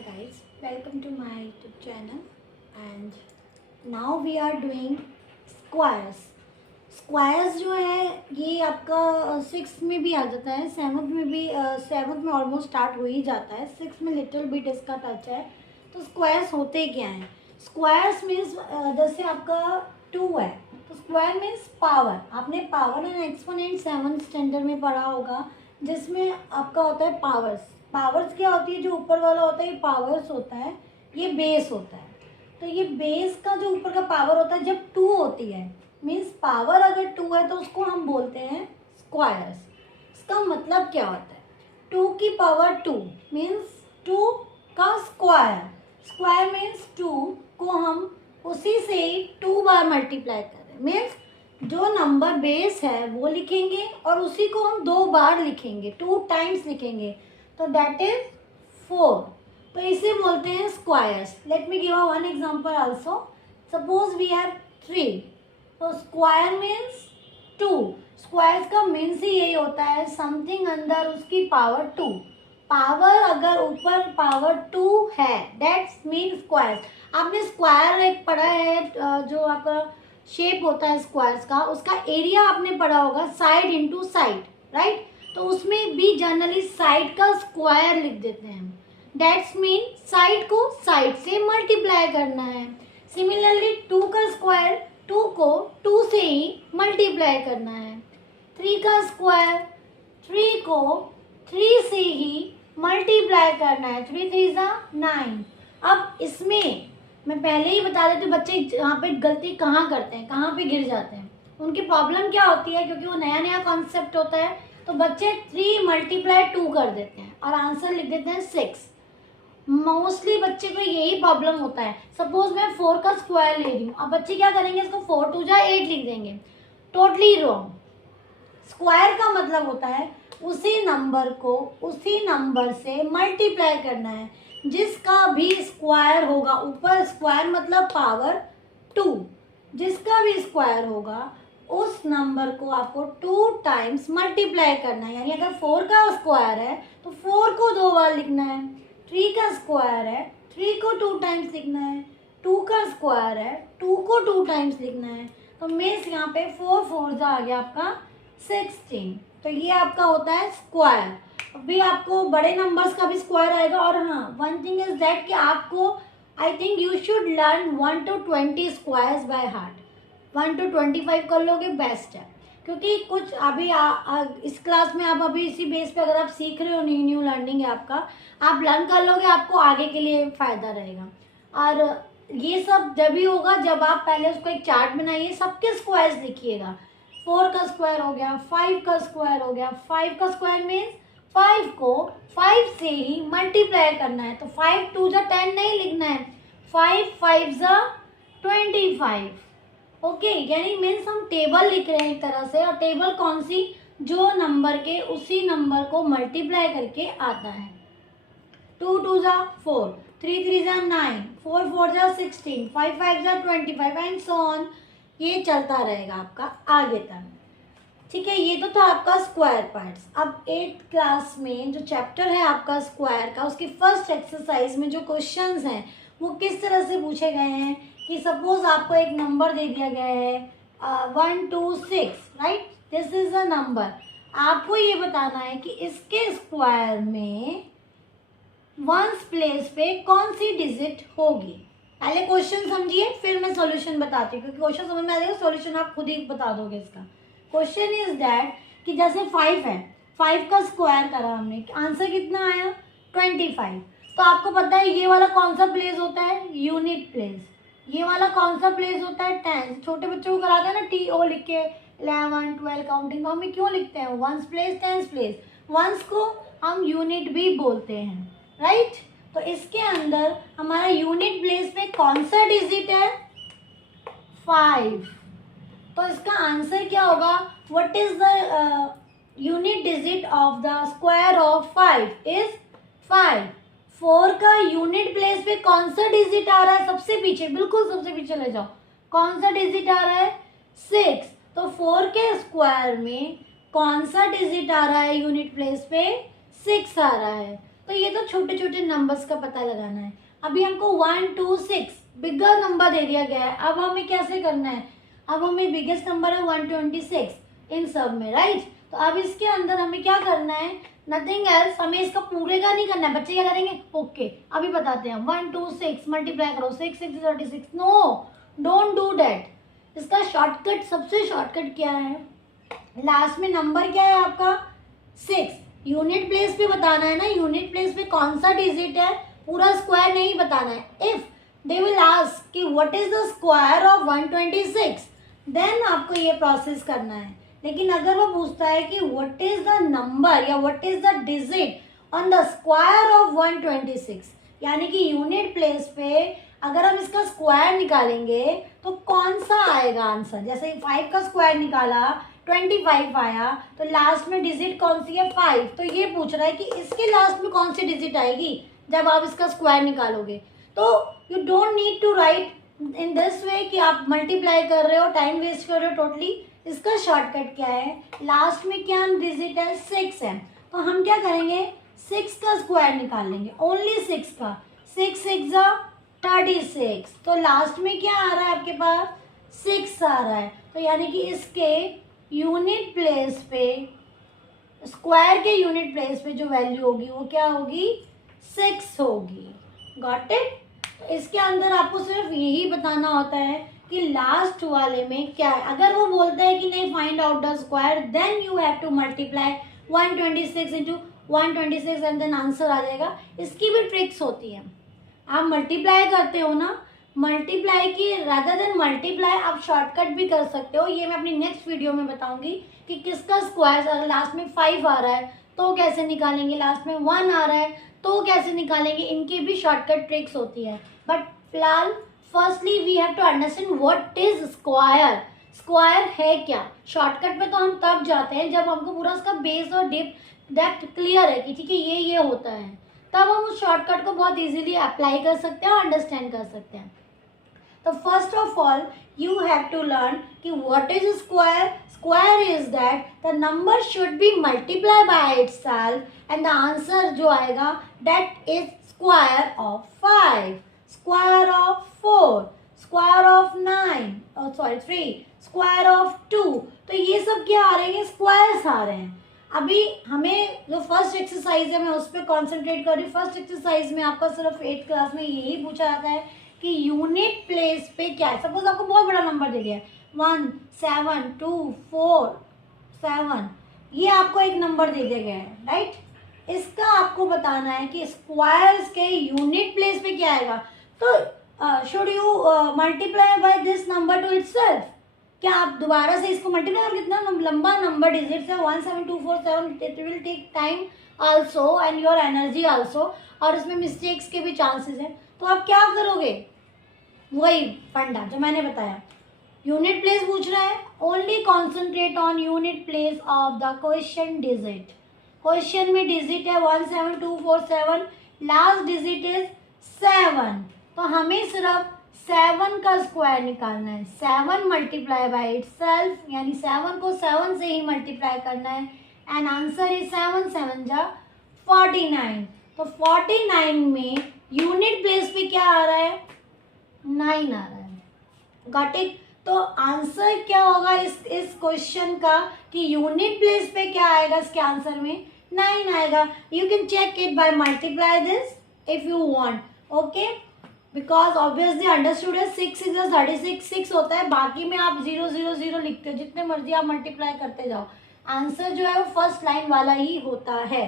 guys, welcome to my YouTube channel and now we are doing squares. Squares जो है ये आपका six में भी आ जाता है, सेवन्थ में भी, सेवन्थ में ऑलमोस्ट स्टार्ट हो ही जाता है, सिक्स में लिटिल बिट इसका टच है। तो स्क्वायर्स होते क्या हैं? स्क्वायर्स मीन्स जैसे आपका टू है तो स्क्वायर मीन्स पावर। आपने power and exponent seventh standard में पढ़ा होगा, जिसमें आपका होता है पावर्स। पावर्स क्या होती है? जो ऊपर वाला होता है ये पावर्स होता है, ये बेस होता है। तो ये बेस का जो ऊपर का पावर होता है जब टू होती है, मीन्स पावर अगर टू है तो उसको हम बोलते हैं स्क्वायर्स। इसका मतलब क्या होता है? टू की पावर टू मीन्स टू का स्क्वायर। स्क्वायर मीन्स टू को हम उसी से टू बार मल्टीप्लाई कर रहे हैं, मीन्स जो नंबर बेस है वो लिखेंगे और उसी को हम दो बार लिखेंगे, टू टाइम्स लिखेंगे, तो दैट इज 4। तो इसे बोलते हैं squares. Let me give one example also. Suppose we have 3, तो स्क्वायर मीन्स 2। स्क्वायर्स का मीन्स ही यही होता है, समथिंग अंदर उसकी पावर 2। पावर अगर ऊपर पावर 2 है दैट्स मीन स्क्वायर्स। आपने स्क्वायर एक पढ़ा है, जो आपका शेप होता है स्क्वायर्स का, उसका एरिया आपने पढ़ा होगा साइड इंटू साइड, राइट? तो उसमें भी जनरली साइड का स्क्वायर लिख देते हैं। दैट्स मीन साइड को साइड से मल्टीप्लाई करना है। सिमिलरली 2 का स्क्वायर 2 को 2 से ही मल्टीप्लाई करना है। 3 का स्क्वायर 3 को 3 से ही मल्टीप्लाई करना है। 3 3 9। अब इसमें मैं पहले ही बता देती हूँ बच्चे यहाँ पे गलती कहाँ करते हैं, कहाँ पे गिर जाते हैं, उनकी प्रॉब्लम क्या होती है। क्योंकि वो नया नया कॉन्सेप्ट होता है तो बच्चे 3 मल्टीप्लाई 2 कर देते हैं और आंसर लिख देते हैं 6। मोस्टली बच्चे को यही प्रॉब्लम होता है। सपोज मैं 4 का स्क्वायर ले रही हूँ, अब बच्चे क्या करेंगे, इसको 4 2 8 लिख देंगे। Totally wrong. स्क्वायर का मतलब होता है उसी नंबर को उसी नंबर से मल्टीप्लाई करना है, जिसका भी स्क्वायर होगा। ऊपर स्क्वायर मतलब पावर 2, जिसका भी स्क्वायर होगा उस नंबर को आपको 2 टाइम्स मल्टीप्लाई करना है। यानी अगर 4 का स्क्वायर है तो 4 को 2 बार लिखना है। 3 का स्क्वायर है 3 को 2 टाइम्स लिखना है। 2 का स्क्वायर है 2 को 2 टाइम्स लिखना है। तो मीन्स यहाँ पे 4 4 आ गया आपका 16। तो ये आपका होता है स्क्वायर। अभी आपको बड़े नंबर्स का भी स्क्वायर आएगा। और हाँ, वन थिंग इज दैट कि आपको I think you should learn 1 to 20 squares by heart. 1 to 25 कर लोगे बेस्ट है, क्योंकि कुछ अभी इस क्लास में आप अभी इसी बेस पे अगर आप सीख रहे हो, न्यू लर्निंग है आपका, आप लर्न कर लोगे, आपको आगे के लिए फ़ायदा रहेगा। और ये सब जब भी होगा जब आप पहले उसको एक चार्ट बनाइए, सबके स्क्वायर्स लिखिएगा। 4 का स्क्वायर हो गया, 5 का स्क्वायर हो गया। 5 का स्क्वायर मीन्स 5 को 5 से ही मल्टीप्लाई करना है। तो 5 2 10 नहीं लिखना है, 5 5 25। ओके, यानी मीन्स हम टेबल लिख रहे हैं एक तरह से। और टेबल कौन सी? जो नंबर के उसी नंबर को मल्टीप्लाई करके आता है। 2 2 4, 3 3 9, 4 4 16, 5 5 25 एंड सो ऑन। ये चलता रहेगा आपका आगे तक। ठीक है, ये तो था आपका स्क्वायर पार्ट्स। अब 8th क्लास में जो चैप्टर है आपका स्क्वायर का, उसकी फर्स्ट एक्सरसाइज में जो क्वेश्चंस हैं वो किस तरह से पूछे गए हैं कि सपोज आपको एक नंबर दे दिया गया है 1 2 6, right? This is a number. आपको ये बताना है कि इसके स्क्वायर में वंस प्लेस पे कौन सी डिजिट होगी। पहले क्वेश्चन समझिए फिर मैं सॉल्यूशन बताती हूँ, क्योंकि क्वेश्चन समझ में आ जाएगा, सॉल्यूशन आप खुद ही बता दोगे इसका। क्वेश्चन इज दैट कि जैसे 5 है, 5 का स्क्वायर करा हमने, आंसर कितना आया? 25। तो आपको पता है ये वाला कौन सा प्लेस होता है? Unit place. ये वाला कौन सा प्लेस होता है? टेंस। छोटे बच्चों को कराते हैं ना TO लिख के, 11 12 काउंटिंग को हम क्यों लिखते हैं? Ones place, tens place. Ones को हम यूनिट भी बोलते हैं, राइट? तो इसके अंदर हमारा यूनिट प्लेस पे कौन सा डिजिट है? 5। तो इसका आंसर क्या होगा? What is the unit digit of the square of 5 is 5। 4 का यूनिट प्लेस पे कौन सा डिजिट आ रहा है? सबसे पीछे, बिल्कुल सबसे पीछे ले जाओ। कौन सा डिजिट आ रहा है? 6। तो 4 के स्क्वायर में कौन सा डिजिट आ रहा है यूनिट प्लेस पे? 6 आ रहा है। तो ये तो छोटे छोटे नंबर्स का पता लगाना है। अभी हमको 1 2 6 बिगर नंबर दे दिया गया है। अब हमें कैसे करना है, अब हमें बिगेस्ट नंबर है 126 इन सब में, राइट। तो अब इसके अंदर हमें क्या करना है, नथिंग एल्स, हमें इसका पूरे का नहीं करना है। बच्चे क्या करेंगे, ओके अभी बताते हैं, 1 2 6 मल्टीप्लाई करो, 6 6 36, नो डोंट डू दैट। इसका शॉर्टकट, सबसे शॉर्टकट क्या है, लास्ट में नंबर क्या है आपका 6, यूनिट प्लेस पे बताना है ना, यूनिट प्लेस पे कौन सा डिजिट है, पूरा स्क्वायर नहीं बताना है। इफ दे विल आस्क कि what is the square of 126, then आपको ये प्रोसेस करना है। लेकिन अगर वो पूछता है कि व्हाट इज द नंबर या what is the digit on the square of 126, यानी कि यूनिट प्लेस पे अगर हम इसका स्क्वायर निकालेंगे तो कौन सा आएगा आंसर। जैसे 5 का स्क्वायर निकाला 25 आया, तो लास्ट में डिजिट कौन सी है 5, तो ये पूछ रहा है कि इसके लास्ट में कौन सी डिजिट आएगी जब आप इसका स्क्वायर निकालोगे। तो you don't need to write in this way कि आप मल्टीप्लाई कर रहे हो, टाइम वेस्ट कर रहे हो टोटली। इसका शॉर्टकट क्या है, लास्ट में क्या डिजिट है 6 है, तो हम क्या करेंगे 6 का स्क्वायर निकाल लेंगे, ओनली 6 का, 6 6 36, तो लास्ट में क्या आ रहा है आपके पास 6 आ रहा है। तो यानी कि इसके यूनिट प्लेस पे, स्क्वायर के यूनिट प्लेस पे जो वैल्यू होगी वो क्या होगी 6 होगी। Got it. तो इसके अंदर आपको सिर्फ यही बताना होता है कि लास्ट वाले में क्या है। अगर वो बोलता है कि नहीं find out the square, then you have to multiply 126 into 126 and then answer आ जाएगा। इसकी भी ट्रिक्स होती है, आप मल्टीप्लाई करते हो ना, मल्टीप्लाई की रादर देन मल्टीप्लाई आप शॉर्टकट भी कर सकते हो। ये मैं अपनी नेक्स्ट वीडियो में बताऊंगी कि किसका स्क्वायर, अगर लास्ट में 5 आ रहा है तो कैसे निकालेंगे, लास्ट में 1 आ रहा है तो कैसे निकालेंगे, इनकी भी शॉर्टकट ट्रिक्स होती है। बट फिलहाल firstly we have to understand what is square, square है क्या। शॉर्टकट पे तो हम तब जाते हैं जब हमको पूरा उसका बेस और डेप्थ क्लियर है कि ठीक है ये होता है, तब हम उस शॉर्टकट को बहुत इजीली अप्लाई कर सकते हैं और अंडरस्टैंड कर सकते हैं। तो first of all you have to learn कि what is square. Square is that the number should be multiply by itself and the answer जो आएगा that is square of 5, square of 4, square of 3, square of 2। तो ये सब क्या आ रहे हैं, squares आ रहे हैं। अभी हमें जो फर्स्ट एक्सरसाइज है मैं उस पर कॉन्सेंट्रेट कर रही हूँ। फर्स्ट एक्सरसाइज में आपका सिर्फ 8th क्लास में यही पूछा जाता है कि यूनिट प्लेस पे क्या है। सपोज आपको बहुत बड़ा नंबर दे दिया है 1 7 2 4 7, ये आपको एक नंबर दे दिया गया है, राइट। इसका आपको बताना है कि स्क्वायर्स के यूनिट प्लेस पे क्या आएगा। तो should you multiply by this number two itself, क्या आप दोबारा से इसको मल्टीप्लाई कर, कितना लंबा नंबर डिजिट है 17247, it will take time also and your energy also, और इसमें मिस्टेक्स के भी चांसेस हैं। तो आप क्या करोगे, वही फंडा जो मैंने बताया, यूनिट प्लेस पूछ रहा है, only concentrate on unit place of the question digit. Question में डिजिट है 17247, लास्ट डिजिट इज 7, तो हमें सिर्फ 7 का स्क्वायर निकालना है। 7 मल्टीप्लाई बाय इटसेल्फ, यानी 7 को 7 से ही मल्टीप्लाई करना है एंड आंसर इज 7 7 जा 49। तो 49 में यूनिट प्लेस पे क्या आ रहा है 9 आ रहा है। Got it. तो आंसर क्या होगा इस क्वेश्चन का कि यूनिट प्लेस पे क्या आएगा, इसके आंसर में 9 आएगा। You can check it by multiply this if you want, okay, because obviously understood है 6 इज 36, 6 होता है, बाकी में आप 0 0 0 लिखते हो, जितने मर्जी आप मल्टीप्लाई करते जाओ, आंसर जो है वो फर्स्ट लाइन वाला ही होता है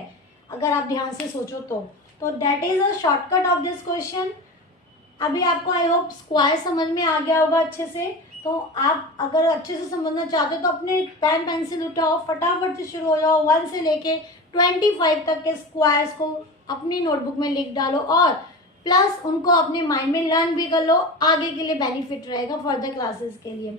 अगर आप ध्यान से सोचो तो that is a shortcut of this question. अभी आपको आई होप स्क्वायर समझ में आ गया होगा अच्छे से। तो आप अगर अच्छे से समझना चाहते हो तो अपने पेन पेंसिल उठाओ, फटाफट से शुरू हो जाओ, 1 से लेके 25 तक के स्क्वायर्स को अपनी नोटबुक में लिख डालो और प्लस उनको अपने माइंड में लर्न भी कर लो, आगे के लिए बेनिफिट रहेगा फर्दर क्लासेस के लिए।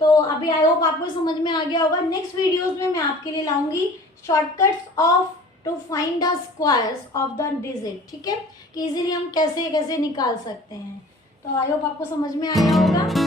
तो अभी आई होप आपको समझ में आ गया होगा। नेक्स्ट वीडियोस में मैं आपके लिए लाऊंगी shortcuts of to find the squares of the digit, ठीक है, कि इजीली हम कैसे कैसे निकाल सकते हैं। तो आई होप आपको समझ में आया होगा।